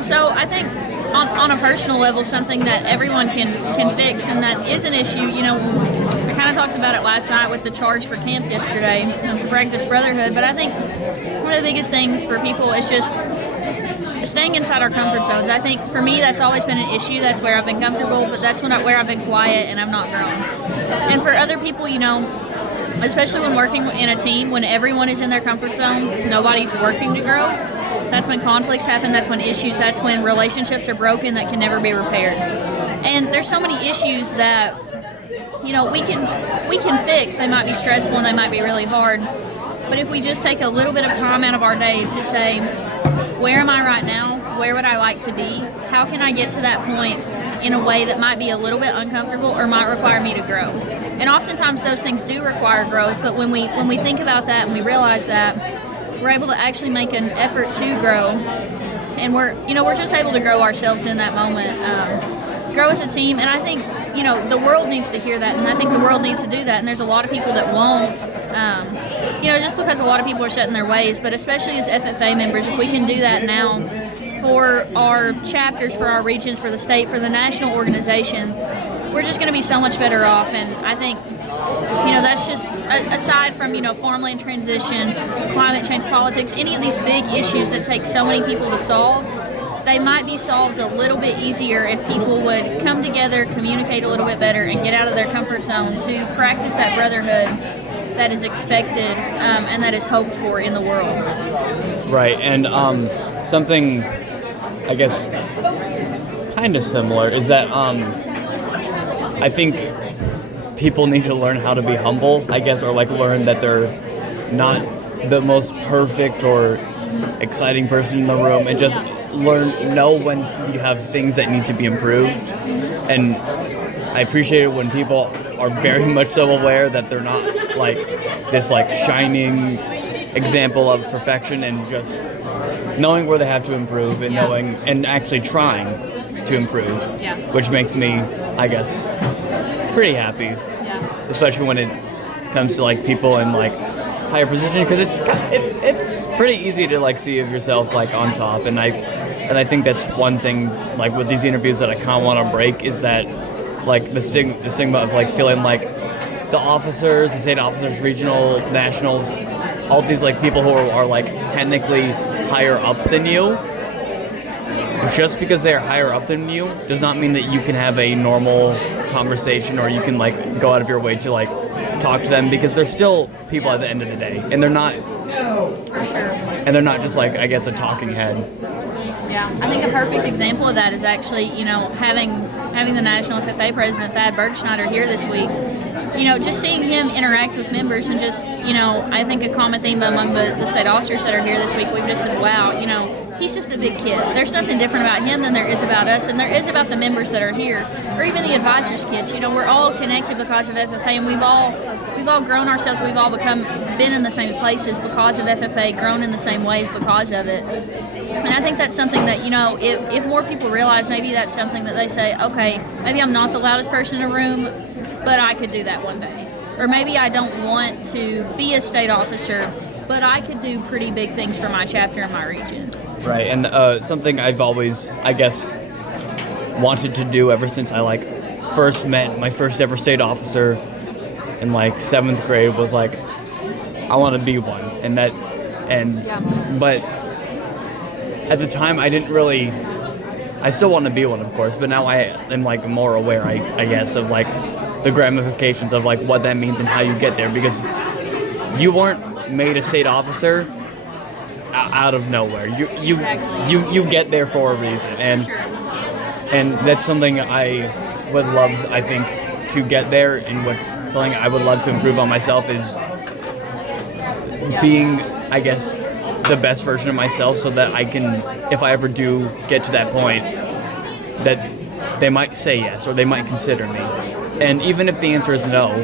So I think on a personal level, something that everyone can fix, and that is an issue. I kind of talked about it last night with the charge for camp yesterday to practice brotherhood. But I think one of the biggest things for people is just staying inside our comfort zones. I think for me, that's always been an issue. That's where I've been comfortable, but that's where I've been quiet and I've not grown. And for other people, especially when working in a team, when everyone is in their comfort zone, nobody's working to grow. That's when conflicts happen. That's when issues. That's when relationships are broken that can never be repaired. And there's so many issues that we can fix. They might be stressful and they might be really hard. But if we just take a little bit of time out of our day to say, where am I right now? Where would I like to be? How can I get to that point in a way that might be a little bit uncomfortable or might require me to grow? And oftentimes those things do require growth, but when we think about that and we realize that, we're able to actually make an effort to grow, and we're just able to grow ourselves in that moment, grow as a team. And I think the world needs to hear that, and I think the world needs to do that. And there's a lot of people that won't, just because a lot of people are set in their ways. But especially as FFA members, if we can do that now for our chapters, for our regions, for the state, for the national organization, we're just going to be so much better off. And I think that's just aside from farmland transition, climate change, politics, any of these big issues that take so many people to solve. They might be solved a little bit easier if people would come together, communicate a little bit better, and get out of their comfort zone to practice that brotherhood that is expected and that is hoped for in the world. Right, and something, I guess, kind of similar is that I think people need to learn how to be humble, I guess, or learn that they're not the most perfect or exciting person in the room, and just know when you have things that need to be improved. And I appreciate it when people are very much so aware that they're not this shining example of perfection, and just knowing where they have to improve and knowing and actually trying to improve, which makes me, I guess, pretty happy, especially when it comes to people in higher position, because it's pretty easy to see of yourself on top, and I think that's one thing with these interviews that I kind of want to break, is that the stigma of feeling the officers, the state officers, regional, nationals, all these people who are technically higher up than you. Just because they're higher up than you does not mean that you can have a normal conversation, or you can go out of your way to talk to them, because they're still people at the end of the day, and they're not just I guess a talking head. Yeah, I think a perfect example of that is actually having the National FFA President Thad Bergschneider here this week. Just seeing him interact with members, and just I think a common theme among the state officers that are here this week, we've just said, wow, he's just a big kid. There's something different about him than there is about us, and there is about the members that are here, or even the advisors' kids. We're all connected because of FFA, and we've all grown ourselves. We've all been in the same places because of FFA, grown in the same ways because of it. And I think that's something that, if more people realize, maybe that's something that they say, okay, maybe I'm not the loudest person in a room, but I could do that one day. Or maybe I don't want to be a state officer, but I could do pretty big things for my chapter in my region. Right, and something I've always, I guess, wanted to do ever since I first met my first ever state officer in 7th grade was I want to be one, but at the time I didn't really. I still want to be one, of course, but now I am more aware, I guess, of the ramifications of what that means and how you get there, because you weren't made a state officer out of nowhere. You get there for a reason, and that's something I would love, I think, to get there, and something I would love to improve on myself is being, I guess, the best version of myself, so that I can, if I ever do get to that point, that they might say yes, or they might consider me. And even if the answer is no,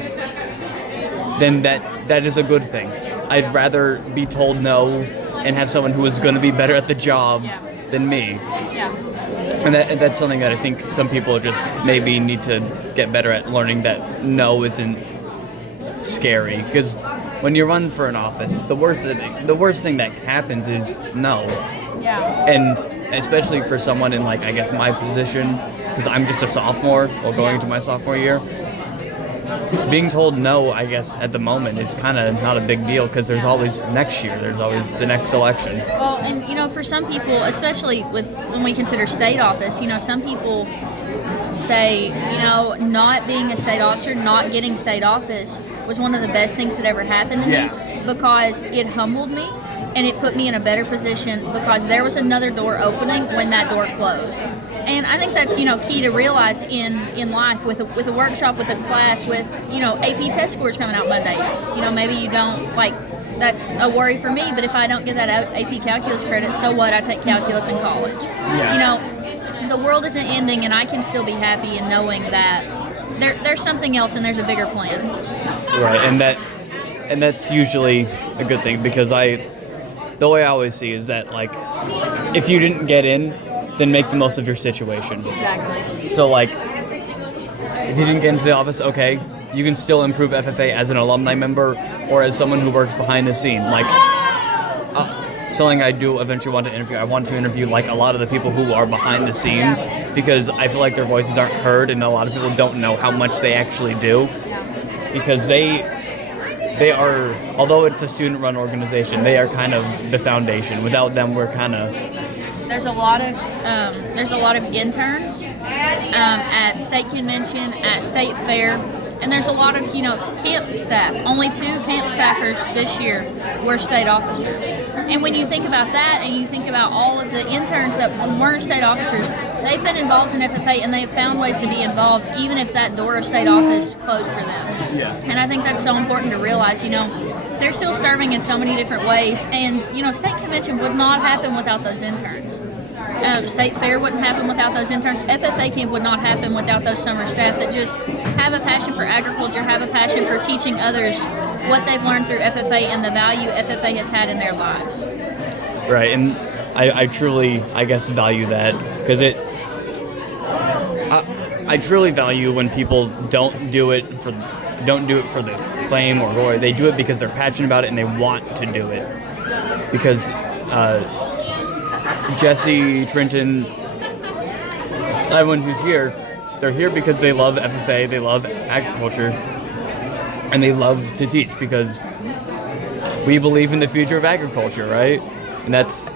then that is a good thing. I'd rather be told no and have someone who is going to be better at the job than me. Yeah. And that's something that I think some people just maybe need to get better at, learning that no isn't scary. Because when you run for an office, the worst thing that happens is no. Yeah. And especially for someone in, like, I guess my position, because I'm just a sophomore or going into my sophomore year, being told no, I guess, at the moment is kind of not a big deal, because there's always next year, there's always the next election. Well, and for some people, especially when we consider state office, some people say, not being a state officer, not getting state office was one of the best things that ever happened to me, because it humbled me and it put me in a better position, because there was another door opening when that door closed. And I think that's, key to realize in life, with a workshop, with a class, with, AP test scores coming out Monday. Maybe you don't, that's a worry for me, but if I don't get that AP calculus credit, so what? I take calculus in college. Yeah. The world isn't ending, and I can still be happy in knowing that there's something else and there's a bigger plan. Right, and that's usually a good thing, because the way I always see is that, like, if you didn't get in, then make the most of your situation. Exactly. So, like, if you didn't get into the office, okay, you can still improve FFA as an alumni member or as someone who works behind the scene. Like, something I do eventually want to interview. I want to interview, like, a lot of the people who are behind the scenes, because I feel like their voices aren't heard, and a lot of people don't know how much they actually do, because they are, although it's a student-run organization, they are kind of the foundation. Without them, we're kind of... There's a lot of interns at state convention, at state fair, and there's a lot of camp staff. Only 2 camp staffers this year were state officers. And when you think about that, and you think about all of the interns that weren't state officers, they've been involved in FFA, and they've found ways to be involved, even if that door of state office closed for them. Yeah. And I think that's so important to realize. They're still serving in so many different ways, and state convention would not happen without those interns. State fair wouldn't happen without those interns. FFA camp would not happen without those summer staff that just have a passion for agriculture, have a passion for teaching others what they've learned through FFA and the value FFA has had in their lives. Right, and I truly, I guess, value that, because I truly value when people don't do it for the fame or glory. They do it because they're passionate about it and they want to do it. Because Jesse, Trenton, everyone who's here, they're here because they love FFA, they love agriculture, and they love to teach, because we believe in the future of agriculture, right? And that's,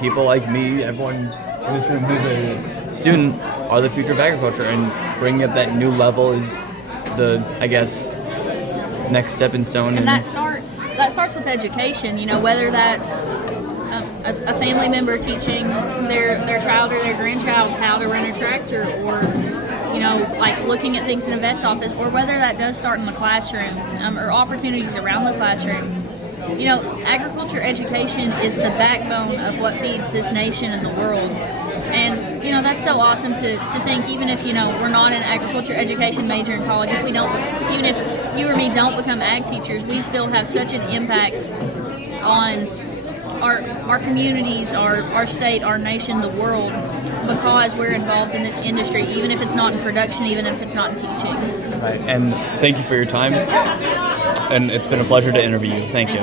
people like me, everyone in this room who's a student, are the future of agriculture, and bringing up that new level is the, I guess, next stepping stone. And that starts with education, whether that's a family member teaching their child or their grandchild how to run a tractor, or looking at things in a vet's office, or whether that does start in the classroom, or opportunities around the classroom. Agriculture education is the backbone of what feeds this nation and the world. And, that's so awesome to think, even if, we're not an agriculture education major in college, even if you or me don't become ag teachers, we still have such an impact on our communities, our state, our nation, the world, because we're involved in this industry, even if it's not in production, even if it's not in teaching. Right. And thank you for your time. And it's been a pleasure to interview you. Thank you.